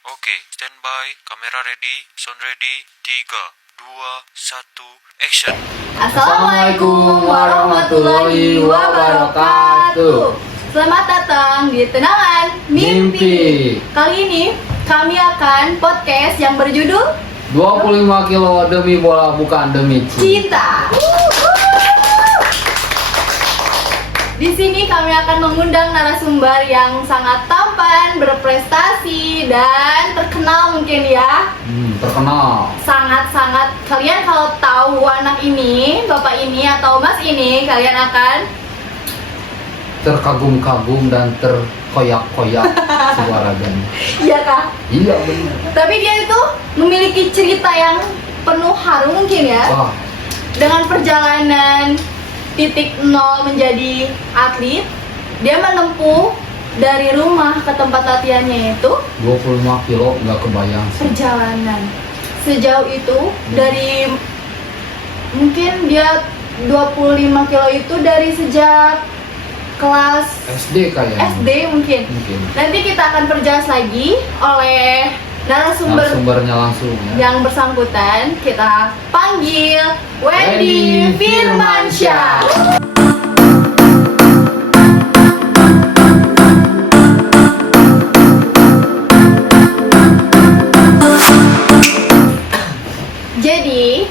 Oke, standby, kamera ready, sound ready, 3, 2, 1, action. Assalamualaikum warahmatullahi wabarakatuh. Selamat datang di Tenangan Mimpi. Kali ini kami akan podcast yang berjudul 25 kilo demi bola bukan demi cinta. Cinta. Di sini kami akan mengundang narasumber yang sangat tampan, berprestasi, dan terkenal mungkin ya. Terkenal. Sangat-sangat, kalian kalau tahu anak ini, bapak ini atau mas ini, kalian akan Terkagum-kagum dan terkoyak-koyak suaranya. iya kah? Iya benar. Tapi dia itu memiliki cerita yang penuh haru mungkin ya. Wah, Dengan perjalanan titik nol menjadi atlet, dia menempuh dari rumah ke tempat latihannya itu 25 kilo nggak kebayang sih. perjalanan sejauh itu. Dari mungkin dia 25 kilo itu dari sejak kelas SD kayaknya. SD mungkin. Nanti kita akan perjelas lagi oleh narasumbernya Langsung ya. yang bersangkutan. Kita panggil Wendy Firmansyah. Jadi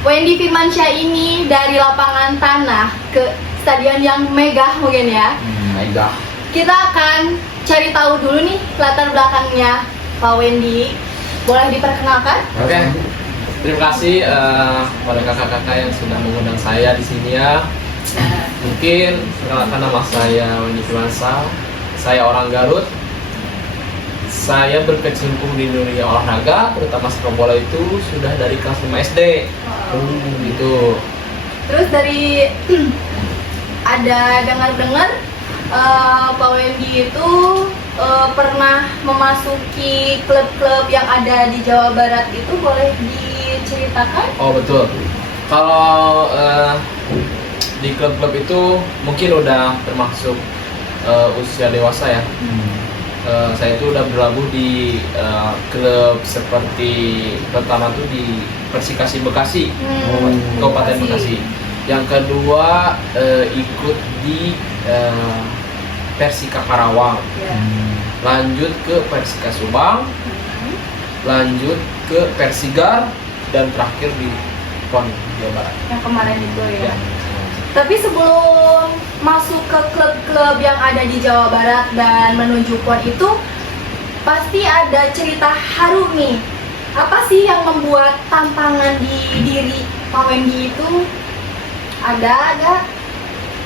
Wendy Firmansyah ini dari lapangan tanah ke stadion yang megah mungkin ya. Mega. Kita akan cari tahu dulu nih latar belakangnya Pak Wendy. Boleh diperkenalkan? Oke, terima kasih pada kakak-kakak yang sudah mengundang saya di sini ya. Mungkin perkenalkan, nama saya Wendy Firmansyah. Saya orang Garut. Saya berkecimpung di dunia olahraga, terutama sepak bola itu sudah dari kelas 5 SD. Gitu. Terus dari ada dengar-dengar Pak Wendy itu pernah memasuki klub-klub yang ada di Jawa Barat itu, boleh diceritakan? Oh betul. Kalau di klub-klub itu mungkin udah termasuk usia dewasa ya. Saya itu udah berlabuh di klub seperti pertama tuh di Persikasi Bekasi, Kabupaten Bekasi. Yang kedua ikut di Persika Karawang, lanjut ke Persika Subang, lanjut ke Persigar, dan terakhir di PON Jawa Barat. Yang kemarin itu ya. Ya. Tapi sebelum masuk ke klub-klub yang ada di Jawa Barat dan menuju PON itu, pasti ada cerita haru nih. Apa sih yang membuat tantangan di diri Pak Wendy itu? Ada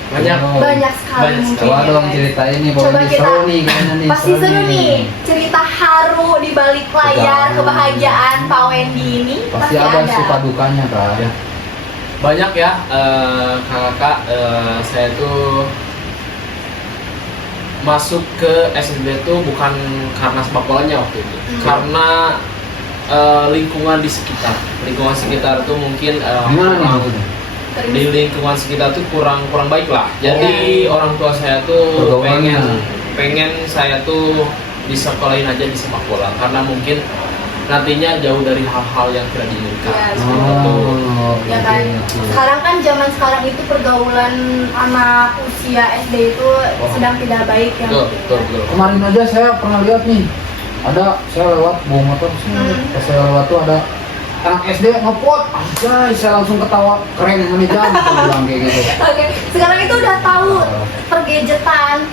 Banyak. banyak sekali Banyak mungkin. sekali. Coba ya, dong guys. ceritain nih, Coba pokoknya kita seru nih kayaknya nih. pasti seru nih. Cerita haru di balik layar Perjalanan. kebahagiaan Pak Wendy ini Pasti ada suka dukanya kan. Ya. Banyak ya kakak-kakak, saya tuh masuk ke SSB tuh bukan karena sepak bolanya waktu itu, karena lingkungan di sekitar. Lingkungan sekitar tuh mungkin Gimana nih maksudnya? di lingkungan sekitar tuh kurang baik lah. Jadi orang tua saya tuh Pergaulannya. pengen saya tuh disekolahin aja di sepak bola, karena mungkin nantinya jauh dari hal-hal yang tidak diinginkan. Ya, Seperti itu. Ya kan, sekarang kan zaman sekarang itu pergaulan anak usia SD itu sedang tidak baik ya. Betul, mungkin ya. betul, betul. Kemarin aja saya pernah lihat nih, saya lewat bawa motor, pas saya lewat tuh ada anak SD ngepot, anjay, saya langsung ketawa, keren ini jam, saya bilang kayak gitu. Oke, sekarang itu udah tahu pergejetan,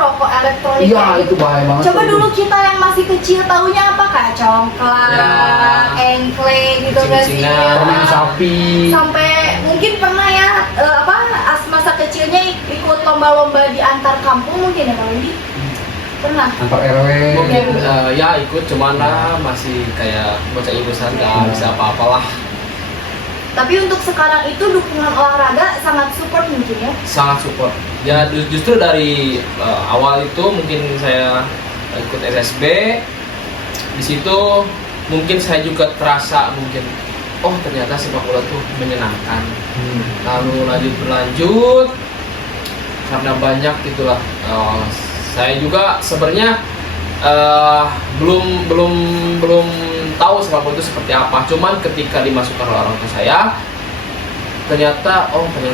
rokok elektronik. Iya, kayak itu bahaya banget. Coba tuh. dulu kita yang masih kecil taunya apa, kayak congklak, Ya. engkle gitu kan sih. Kucing-kucingan, Permen sapi. Sampai mungkin pernah ya masa kecilnya ikut lomba-lomba di antar kampung mungkin ya Pak Wendy? Pernah? Antar RW. Mungkin ya ikut, cuman lah masih kayak bocah ibusan, nggak bisa apa-apalah. Tapi untuk sekarang itu dukungan olahraga sangat support mungkin ya? Sangat support. Ya justru dari awal itu mungkin saya ikut SSB. Di situ mungkin saya juga terasa mungkin, oh ternyata sepak bola tuh menyenangkan. Lalu berlanjut karena banyak gitulah. Saya juga sebenarnya belum belum belum tahu sepak bola itu seperti apa. Cuman ketika dimasukkan oleh orang tua saya, ternyata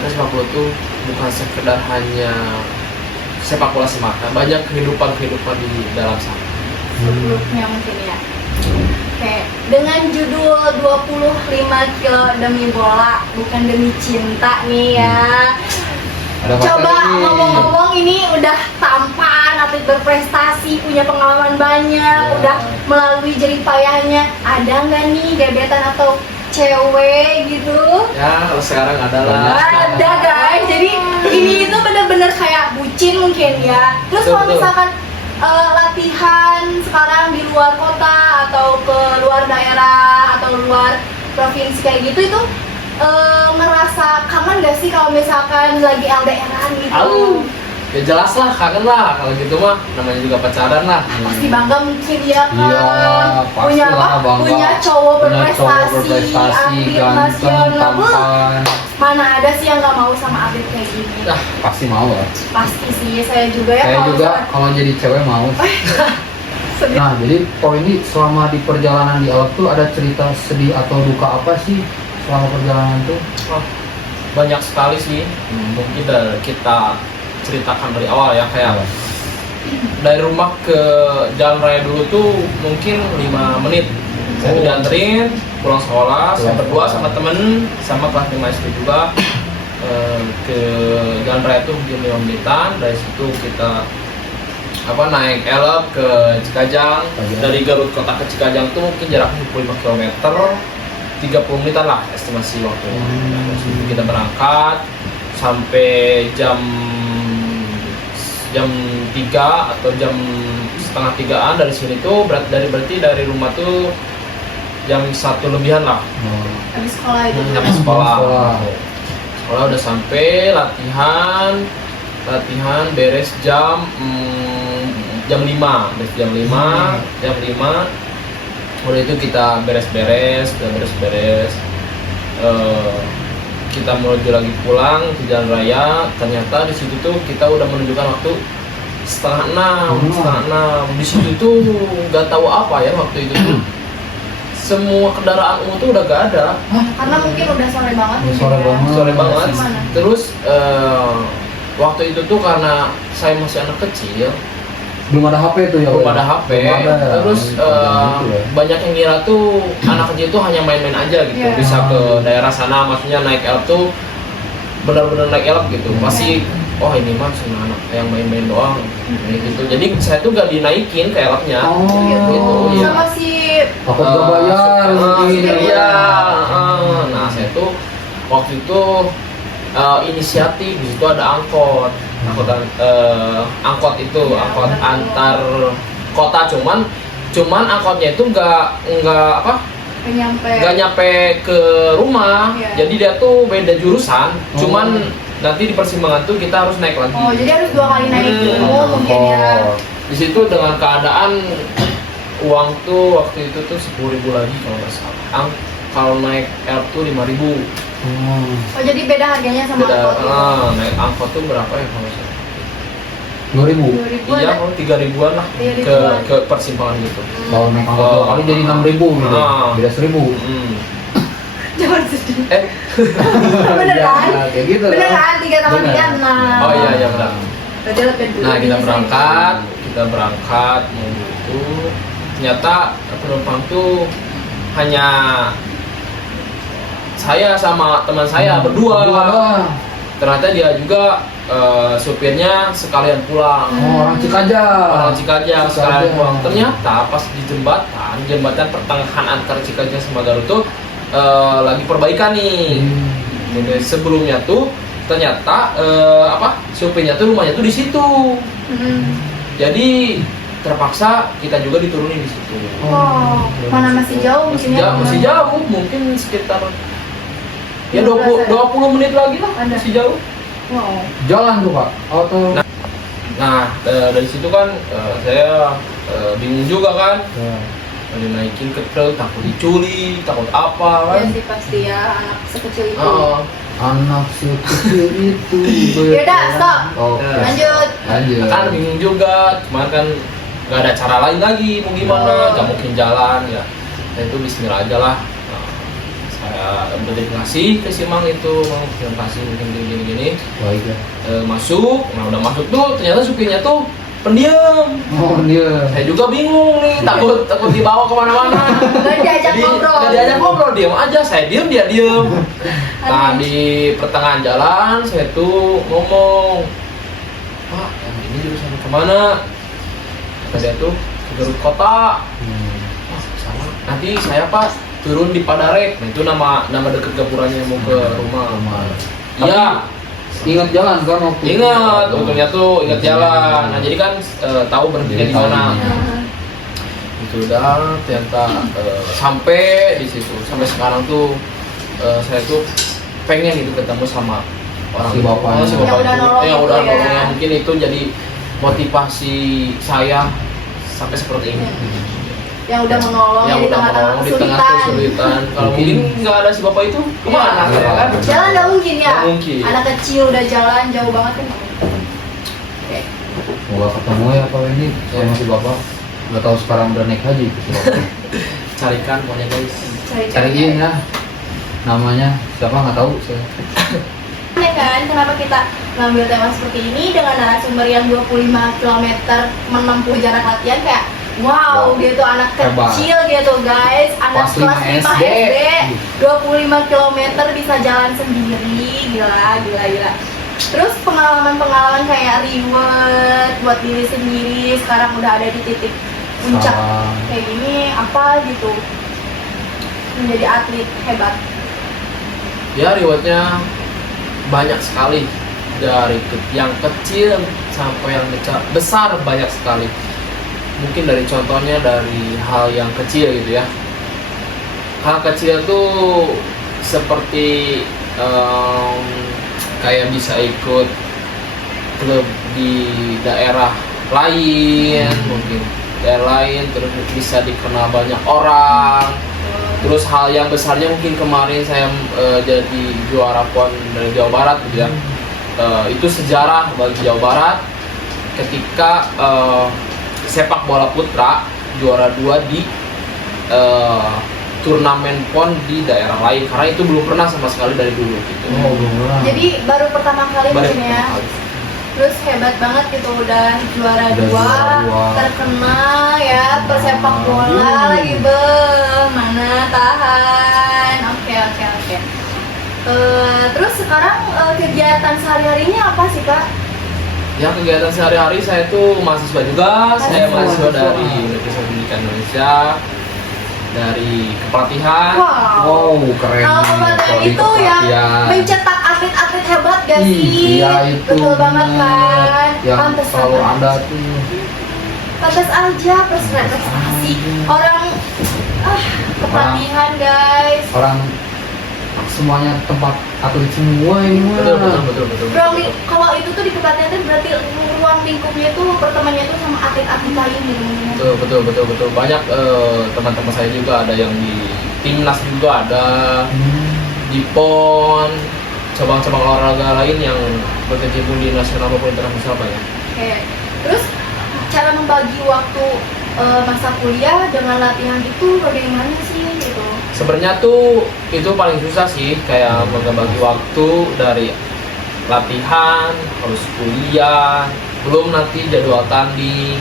sepak bola itu bukan sekedar hanya sepak bola semata, banyak kehidupan di dalam sana. Sebelumnya mungkin ya. Oke, dengan judul 25 kilo demi bola, bukan demi cinta nih ya. Ada Coba materi. ngomong-ngomong, ini udah tampan, atlet berprestasi, punya pengalaman banyak, udah melalui jerih payahnya. Ada nggak nih gebetan atau cewek gitu? Ya, kalau sekarang adalah Ada guys, jadi ini itu bener-bener kayak bucin mungkin ya. Terus kalau Betul. misalkan latihan sekarang di luar kota atau ke luar daerah atau luar provinsi kayak gitu, itu ngerasa kangen gak sih kalau misalkan lagi LDR-an gitu? Au, ya jelas lah, kangen lah. Kalau gitu mah namanya juga pacaran lah. Pasti bangga mungkin ya kan? Iya, punya pastilah apa? bangga. Punya cowok Punya cowok berprestasi, atlet ganteng, nasional. tampan. Mana ada sih yang nggak mau sama atlet kayak gini? Nah, Pasti mau ya. Pasti sih, saya juga ya. Saya kalau juga misalkan- kalau jadi cewek mau. Sedih. Nah, jadi poin ini selama di perjalanan di Alp tuh ada cerita sedih atau duka apa sih selama perjalanan tuh? oh, banyak sekali sih. Mungkin kita ceritakan dari awal ya, kayak dari rumah ke jalan raya dulu tuh mungkin 5 menit. Saya tuh dianterin pulang sekolah, saya berdua sama temen, sama kelas 5 SD juga, ke jalan raya tuh mungkin 5 menitan. Dari situ kita naik elep ke Cikajang. Dari Garut kota ke Cikajang tuh mungkin jaraknya 25 km, 30 menitan lah estimasi waktunya. Dari situ kita berangkat sampai jam 3 atau jam setengah 3-an dari sini tuh, berarti dari rumah tuh jam 1 lebihan lah. Habis sekolah itu. Habis sekolah. Sekolah. Sekolah udah sampai, latihan beres jam 5. Beres jam 5. Udah itu kita beres-beres. Kita menuju lagi pulang ke jalan raya. Ternyata di situ tuh kita udah menunjukkan waktu setengah 6. Di situ tuh nggak tahu apa ya waktu itu tuh. Semua kendaraan umum tuh udah gak ada. Karena mungkin udah sore banget. Udah mungkin sore ya. banget. Sore banget. Gimana? Terus waktu itu tuh karena saya masih anak kecil, Belum ada HP tuh ya? belum Wei? ada HP. Belum ada ya? Terus Gitu ya. banyak yang ngira tuh anak kecil tuh hanya main-main aja gitu. Iya. Bisa ke daerah sana, maksudnya naik elf tuh benar-benar naik elf gitu. Pasti ini mah cuma anak yang main-main doang. Gitu. Jadi saya tuh gak dinaikin ke elfnya. Oh, Gitu, iya. Sama si Takut gak bayar mungkin. Iya. Nah, saya tuh waktu itu inisiatif di situ ada angkot itu Iya, angkot betul. antar kota, cuman angkotnya itu nggak nyampe ke rumah. Iya. Jadi dia tuh beda jurusan, Oh. cuman nanti di persimpangan tuh kita harus naik lagi. Oh, jadi harus 2 kali naik dulu mungkin ya. Di situ dengan keadaan uang tuh waktu itu tuh 10.000 lagi kalau nggak salah. Kalau naik elf tuh 5.000. Oh, jadi beda harganya sama Beda, angkot itu. naik angkot tuh berapa ya kalau nggak salah? 2000. 2.000 Iya, ada? 3.000-an lah 3.000-an. ke persimpangan gitu. Kalau naik angkot 2 kali jadi 6.000 gitu. Ah. Beda 1.000. Jangan sedih. Bener Iya, kan? kayak gitu. Bener kan? 3 tambah Bener. 3, 6. Oh iya benar. Berarti lebih dulu. Nah kita berangkat mau gitu. Ternyata penumpang tuh hanya saya sama teman saya berdua. doang. Ternyata dia juga supirnya sekalian pulang. Oh, orang Cikajang. Orang Cikajang sekalian Cikajang. pulang. Ternyata pas di jembatan pertengahan antara Cikajang sama Garut tuh lagi perbaikan nih. Jadi sebelumnya tuh ternyata supirnya tuh rumahnya tuh di situ. Jadi terpaksa kita juga diturunin di situ. Oh, mana masih jauh mungkin ya? Masih jauh, mungkin sekitar ya 20 menit lagi lah, Ada. masih jauh. Wow. Jalan tuh, Pak. Atau Nah, dari situ kan saya bingung juga kan. Ya. Dinaikin ke truk, takut diculik, takut apa kan. Ya sih pasti ya, anak sekecil itu. Anak sekecil itu. Yaudah, stop. Oke. Lanjut. Lanjut. Kan bingung juga, cuman kan nggak ada cara lain lagi mau gimana, nggak mungkin jalan ya. Dan itu Bismillah aja lah. Nah, saya berdedikasi ke si Mang itu, Mang terima kasih mungkin gini-gini. Baik ya. Masuk, nah udah masuk tuh ternyata supirnya tuh pendiam. Oh dia. Saya juga bingung nih, takut dibawa kemana-mana. Gak diajak Jadi ngobrol. nggak diajak ngobrol, diam aja. Saya diam, dia diam. Nah di pertengahan jalan saya tuh ngomong, Pak, yang ini jurusan kemana? Kata dia tuh ke Garut Kota. Mas, sama. Nanti saya Pak turun di Padarek. Nah itu nama deket gapurannya mau ke rumah. Iya. Ingat jalan kan waktu Ingat, untungnya tuh ingat jalan. Nah jadi kan tahu berhentinya di mana. Itu udah ternyata sampai di situ. Sampai sekarang tuh saya tuh pengen itu ketemu sama orang Si bapaknya. si Yang bapak udah itu. nolong Yang itu udah ya. nolongnya. Mungkin itu jadi motivasi saya sampai seperti ini. Yang udah menolong Yang di udah tengah-tengah menolong di tengah kesulitan. kesulitan. Kalau Mungkin- mungkin nggak ada si bapak itu kemana Iya. saya kan? Jalan nggak mungkin ya? Nggak mungkin. Anak kecil udah jalan jauh banget kan? Oke. Semoga ketemu ya Pak Wendy sama si bapak. Udah tahu sekarang udah naik haji ke si bapak. Carikan pokoknya guys. Cariin ya. Namanya siapa nggak tahu saya. Aneh kan, kenapa kita ngambil tema seperti ini dengan narasumber yang 25 km menempuh jarak latihan kayak wow, dia tuh anak Hebat. kecil gitu guys, anak Kelas kelas 5 5 SD. SD 25 km bisa jalan sendiri, gila. Terus pengalaman-pengalaman kayak reward buat diri sendiri, sekarang udah ada di titik puncak Sama. kayak gini, apa gitu menjadi atlet hebat. Ya rewardnya banyak sekali, dari yang kecil sampai yang besar banyak sekali. Mungkin dari contohnya dari hal yang kecil gitu ya. Hal kecil tuh seperti kayak bisa ikut klub di daerah lain, mungkin daerah lain, terus bisa dikenal banyak orang. Terus hal yang besarnya mungkin kemarin saya jadi juara PON dari Jawa Barat gitu ya. Itu sejarah bagi Jawa Barat ketika sepak bola putra juara 2 di turnamen PON di daerah lain, karena itu belum pernah sama sekali dari dulu gitu. Oh belum pernah. Jadi baru pertama kali Baru mungkin ya. pertama kali. Terus hebat banget gitu udah juara Udah 2, juara 2. terkenal ya persepak bola lagi mana tahan. Oke. Terus sekarang kegiatan sehari-harinya apa sih Kak? Ya kegiatan sehari-hari saya tuh mahasiswa juga, saya mahasiswa Mahasiswa. dari Universitas Pendidikan Indonesia, dari kepelatihan. Wow keren. Kalau kepelatihan itu yang mencetak atlet-atlet hebat gak sih? Iya itu. Betul banget kan? Yang Pantes selalu banget. ada tuh. Pantes aja prestasi orang kepelatihan guys. Orang semuanya tempat atlet semua ini mah. Betul. Kalau itu tuh di kepelatihan tuh berarti ruang lingkupnya itu pertemanannya tuh sama atlet-atlet lain gitu. Betul. Banyak teman-teman saya juga ada yang di timnas juga ada, di PON, cabang-cabang olahraga lain yang berkecimpung di nasional maupun internasional banyak. Oke. Terus cara membagi waktu masa kuliah dengan latihan itu bagaimana sih gitu? Sebenarnya tuh itu paling susah sih, kayak membagi waktu dari latihan, harus kuliah, belum nanti jadwal tanding.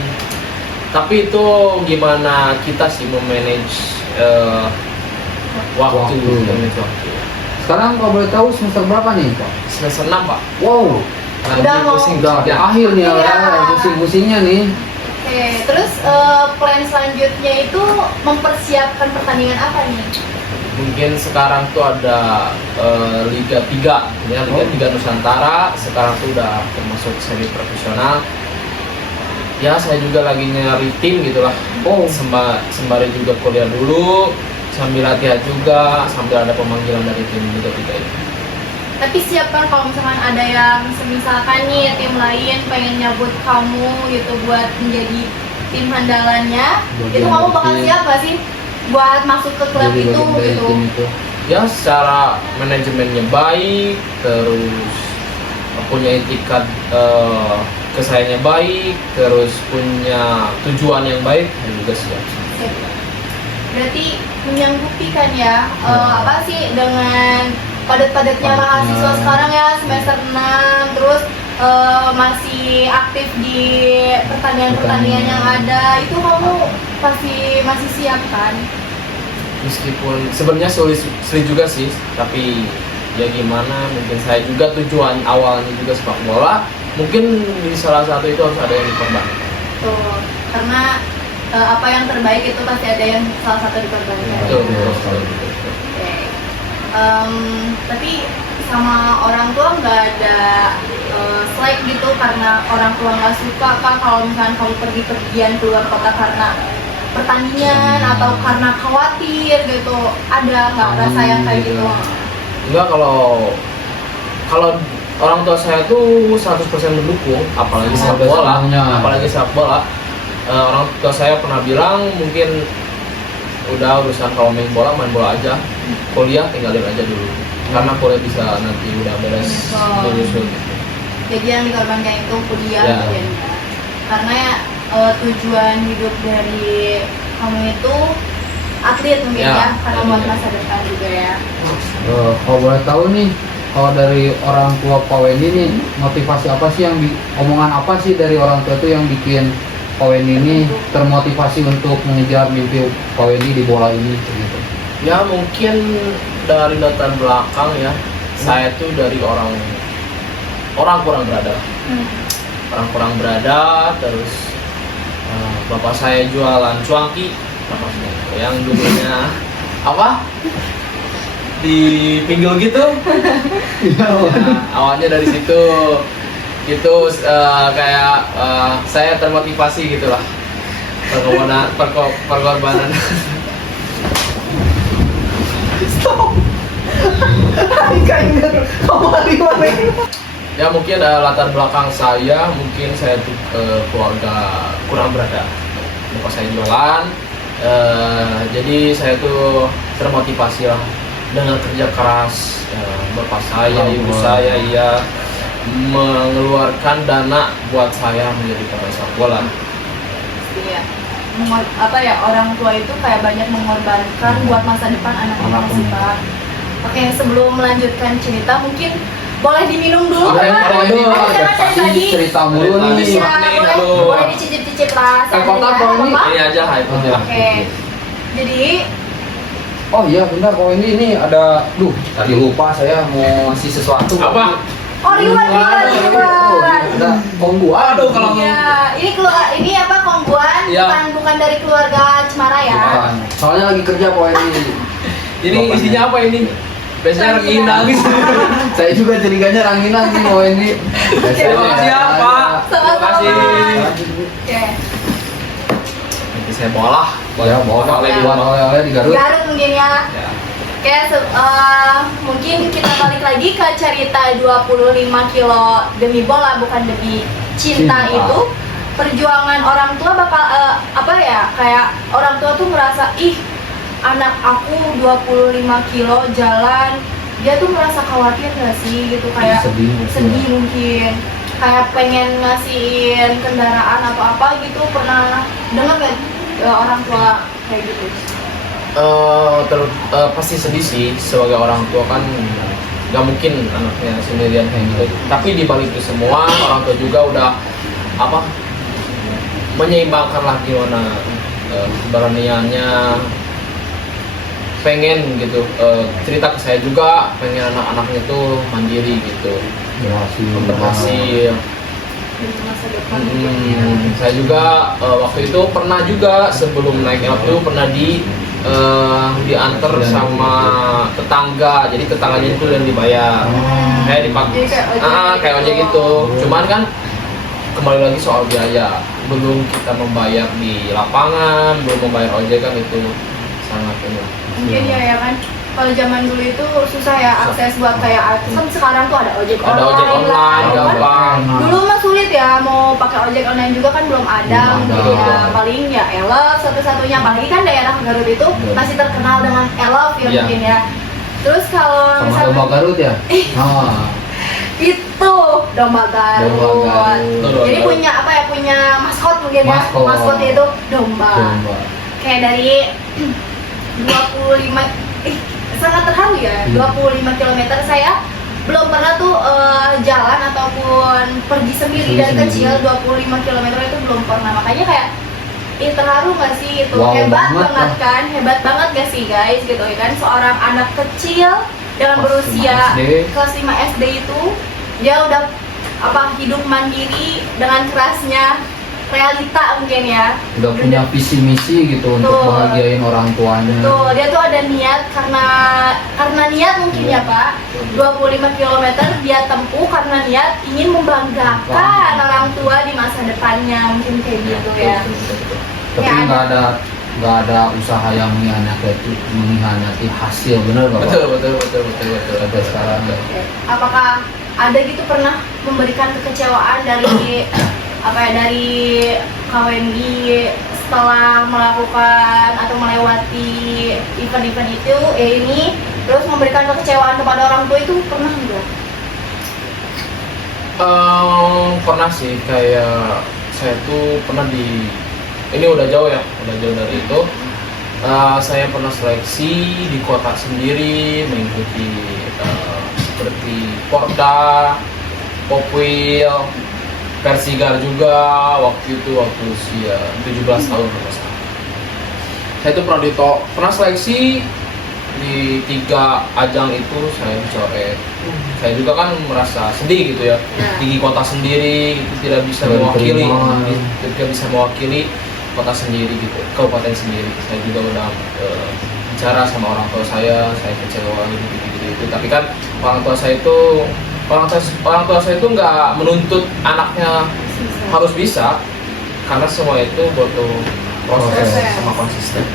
Tapi itu gimana kita sih memanage waktu. Manage waktu. Sekarang kalau boleh tahu semester berapa nih Pak? Semester 6 Pak. Wow. Udah mau- Udah di akhir nih Iya. ya, pusing-pusingnya nih. Oke, terus plan selanjutnya itu mempersiapkan pertandingan apa nih? Mungkin sekarang tuh ada Liga 3 ya, Liga 3 Nusantara. Sekarang tuh udah termasuk semi profesional. Ya saya juga lagi nyari tim gitulah. Oh. Sembari juga kuliah dulu, sambil latihan juga, sambil ada pemanggilan dari tim Liga 3 ini. Tapi siapkan kalau misalkan ada yang misalkan nih tim lain pengen nyabut kamu gitu buat menjadi tim andalannya, Bagian itu kamu bakal tim. siap gak sih buat masuk ke klub Jadi itu bagian dari gitu? tim itu. Ya secara manajemennya baik, terus punya etikat kesayangnya baik, terus punya tujuan yang baik, dan juga siap. Berarti menyanggupi kan ya, apa sih dengan padat-padatnya mahasiswa sekarang ya semester 6, terus masih aktif di pertandingan-pertandingan yang ada, itu kamu pasti masih siap kan? Meskipun sebenarnya sulit juga sih, tapi ya gimana, mungkin saya juga tujuan awalnya juga sepak bola, mungkin di salah satu itu harus ada yang dikorbankan. Tuh, karena apa yang terbaik itu pasti ada yang salah satu dikorbankan. Betul. Oke. Tapi sama orang tua nggak ada slack gitu karena orang tua nggak suka kan kalau misalnya kamu pergi-pergian keluar kota karena pertandingan atau karena khawatir gitu, ada nggak rasa yang kayak gitu? Enggak, kalau orang tua saya tuh 100% mendukung, apalagi sepak bola, orang tua saya pernah bilang mungkin udah urusan kalau main bola aja, kuliah tinggalin aja dulu, karena kuliah bisa nanti udah beres menyusul gitu. Jadi yang dikorbankan itu kuliah Ya. jadinya. Karena ya, tujuan hidup dari kamu itu atlet mungkin ya, karena buat masa depan juga ya. Kalau boleh tahu nih, kalau dari orang tua Pak Wendy nih, motivasi apa sih omongan apa sih dari orang tua itu yang bikin Pak Wendy ini termotivasi untuk mengejar mimpi Pak Wendy di bola ini gitu? Ya mungkin dari latar belakang ya, saya tuh dari orang kurang berada. Orang kurang berada, terus bapak saya jualan cuangki, yang dulunya apa di pinggul gitu. Nah, awalnya dari situ gitu, kayak saya termotivasi gitulah, pengorbanan. Ya mungkin latar belakang saya, mungkin saya tuh keluarga kurang berada. Bapak saya jualan, jadi saya tuh termotivasi lah dengan kerja keras. Bapak saya, ibu saya, mengeluarkan dana buat saya menjadi pemain sepak bola. Iya. Apa ya, orang tua itu kayak banyak mengorbankan buat masa depan anak-anak. Oke, sebelum melanjutkan cerita mungkin boleh diminum dulu Pak. Jangan lagi cerita mulu nih. Iya, boleh dicicip-cicip lah. Kotak Pak Wendy. Apa? Ini aja hype. Oke. Jadi Oh iya benar, Pak Wendy ini ada, tadi lupa saya mau ngasih sesuatu. Apa? oh riwan. Ada kongguan. Aduh, kalau Iya, ini apa kongguan? Iya. Bukan dari keluarga Cemara ya. Bukan. Soalnya lagi kerja Pak Wendy. Ini isinya apa ini? Biasanya ranginang gitu. Saya juga curiganya ranginan nih Pak Wendy. Terima kasih ya Pak. Terima kasih. Oke. Nanti saya bawa lah. Ya, bawa Ya. buat oleh-oleh di Garut. Garut mungkin ya. Ya. Oke, mungkin kita balik lagi ke cerita 25 kilo demi bola bukan demi cinta Cinta. itu. Perjuangan orang tua bakal apa ya, kayak orang tua tuh merasa anak aku 25 kilo jalan, dia tuh merasa khawatir gak sih gitu, kayak Sedih mungkin kayak pengen ngasihin kendaraan atau apa gitu. Pernah dengar gak orang tua kayak gitu? Pasti sedih sih, sebagai orang tua kan nggak mungkin anaknya sendirian kayak gitu. Tapi di balik itu semua, orang tua juga udah menyeimbangkan lah gimana keberaniannya, pengen gitu, cerita ke saya juga pengen anak-anaknya tuh mandiri gitu, berhasil. Masa depan Saya juga waktu itu pernah juga sebelum naik LP pernah diantar sama tetangga, jadi tetangganya itu yang dibayar, kayak dipakai kayak ojek gitu. Cuman kan kembali lagi soal biaya, belum kita membayar di lapangan, belum membayar ojek kan, itu sangat ini. mungkin ya kan, kalau zaman dulu itu susah ya akses buat kayak kan sekarang tuh ada ojek Ada online, ojek online, lah, gampang. Dulu mah sulit ya, mau pakai ojek online juga kan belum ada, Belum mungkin ada. ya paling ya Elf satu-satunya, apalagi kan daerah Garut itu masih terkenal dengan Elf ya Iya. mungkin ya. Terus kalau Sama misalnya Domba Garut ya? Tuh, domba Garut. Domba Garut. Jadi punya apa ya? Punya maskot mungkin ya. Maskot. Maskotnya itu domba. Domba. Kayak dari 25 sangat terharu ya. 25 km saya belum pernah tuh jalan ataupun pergi sendiri dari kecil. 25 km itu belum pernah. Makanya kayak terharu gak sih itu? Wow, Hebat banget banget kan? Hebat banget gak sih guys gitu ya kan? Seorang anak kecil dengan Kelas berusia 5 SD. kelas 5 SD itu dia udah hidup mandiri dengan kerasnya realita mungkin ya. Udah punya visi misi gitu untuk Betul. bahagiain orang tuanya. Tuh, dia tuh ada niat karena niat mungkin ya Pak. 25 km dia tempuh karena niat ingin membanggakan orang tua di masa depannya mungkin kayak gitu ya. Tapi Ya, nggak ada usaha yang mengkhianati hasil, bener nggak Pak? Betul. Sampai sekarang. Oke. Apakah ada gitu pernah memberikan kekecewaan dari dari KWNI setelah melakukan atau melewati event-event itu ini terus memberikan kekecewaan kepada orang tua itu pernah nggak? Pernah sih, kayak saya tuh pernah ini udah jauh dari itu. Saya pernah seleksi di kota sendiri mengikuti seperti Porda, Popwil, Persigar juga waktu usia 17 tahun kalau nggak salah. Saya tuh pernah seleksi di 3 ajang itu saya dicoret. Saya juga kan merasa sedih gitu ya. Di kota sendiri itu tidak bisa mewakili kota sendiri gitu, kabupaten sendiri. Saya juga udah bicara sama orang tua saya kecewa gitu. Tapi kan orang tua saya itu nggak menuntut anaknya harus bisa, karena semua itu butuh proses sama konsisten.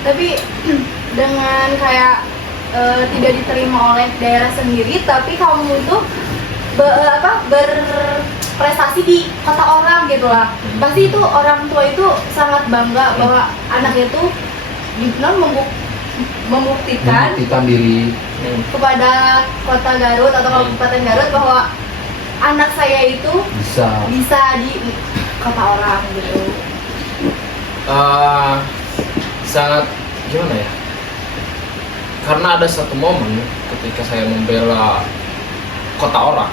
Tapi dengan kayak tidak diterima oleh daerah sendiri, tapi kamu itu berprestasi di kota orang gitu lah. Pasti itu orang tua itu sangat bangga bahwa anaknya itu membuktikan diri. kepada kota Garut atau Kabupaten Garut bahwa anak saya itu bisa di kota orang gitu. Sangat gimana ya? Karena ada satu momen ketika saya membela kota orang,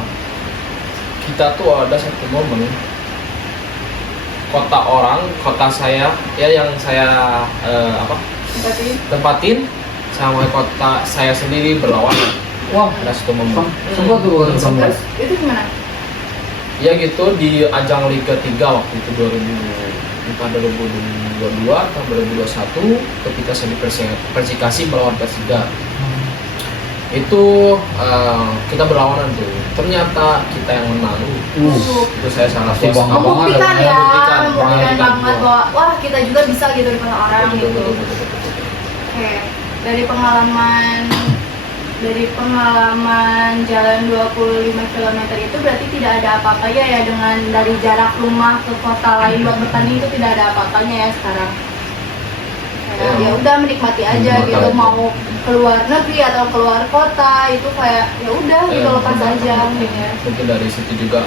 kita tuh ada satu momen kota saya ya yang saya tempatin sama kota saya sendiri berlawanan. Wah, Ada satu momen. sempat tuh bukan kamu. Itu gimana? Ya gitu, di ajang Liga 3 waktu itu 2022 atau 2021 ketika saya dipersikasi melawan Persija. Itu kita berlawanan tuh. Ternyata kita yang menang. Itu saya sangat Bangga banget. Membuktikan Membuktikan banget bahwa wah kita juga bisa gitu di kota orang gitu. Oke, dari pengalaman jalan 25 km itu berarti tidak ada apa-apanya ya dengan dari jarak rumah ke kota lain buat bertanding itu tidak ada apa-apanya ya sekarang. Kayak ya udah menikmati aja gitu, mau keluar negeri atau keluar kota itu kayak ya udah gitu lepas aja mungkin ya. Mungkin dari situ juga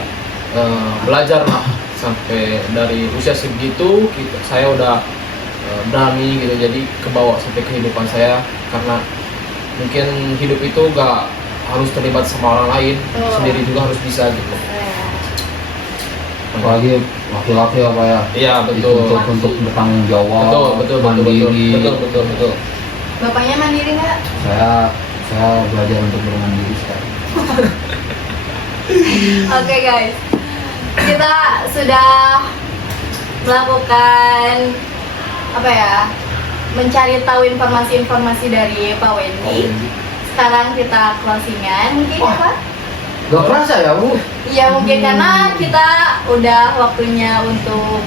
belajar lah, sampai dari usia segitu saya udah berani gitu, jadi kebawa sampai kehidupan saya, karena mungkin hidup itu gak harus terlibat sama orang lain, sendiri juga harus bisa gitu. Apalagi laki-laki apa ya? Iya betul. Untuk bertanggung jawab, Betul. mandiri. Betul. Bapaknya mandiri nggak? Saya belajar untuk bermandiri sekarang. Oke guys, kita sudah melakukan mencari tahu informasi-informasi dari Pak Wendy. Sekarang kita closingan mungkin ya Pak? Gak kerasa ya Bu? Iya mungkin karena kita udah waktunya untuk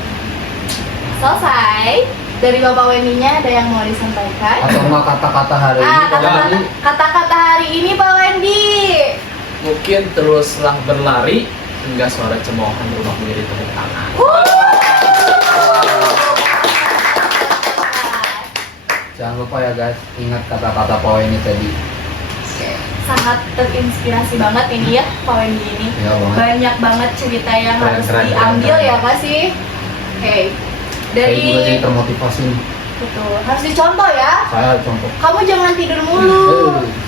selesai. Dari Bapak Wendy-nya ada yang mau disampaikan? Atau nggak kata-kata hari ini? Kata-kata hari ini Pak Wendy. Mungkin teruslah berlari hingga suara cemoohan rumah menjadi tepuk tangan. Jangan lupa ya guys, ingat kata-kata Pak Wendy tadi. Sangat terinspirasi banget ini ya Pak Wendy ini. Iya banget. Banyak banget cerita yang Keren, harus keren, diambil keren. ya Kak sih. Oke. Saya juga jadi Dari termotivasi nih. betul, harus dicontoh ya. Saya contoh. Kamu jangan tidur mulu.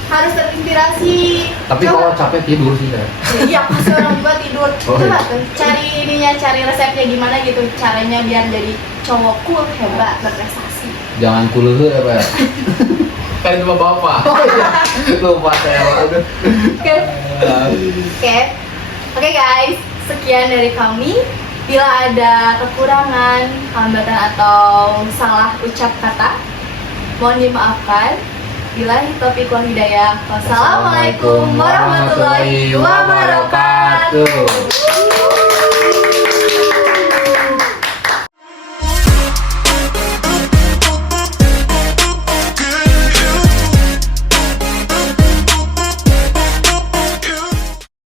Harus terinspirasi. Tapi Coba- kalau capek tidur sih saya. Iya pasti orang juga tidur. Oh, Coba iya. tuh cari ininya, cari resepnya gimana gitu caranya biar jadi cowok cool hebat berprestasi. Jangan kululu ya Pak. Kan itu bapak. Oh iya. Lupa saya waduh. Oke. Oke guys, sekian dari kami. Bila ada kekurangan, hambatan atau salah ucap kata, mohon dimaafkan. Bila taufiq wal hidayah. Wassalamualaikum warahmatullahi wabarakatuh.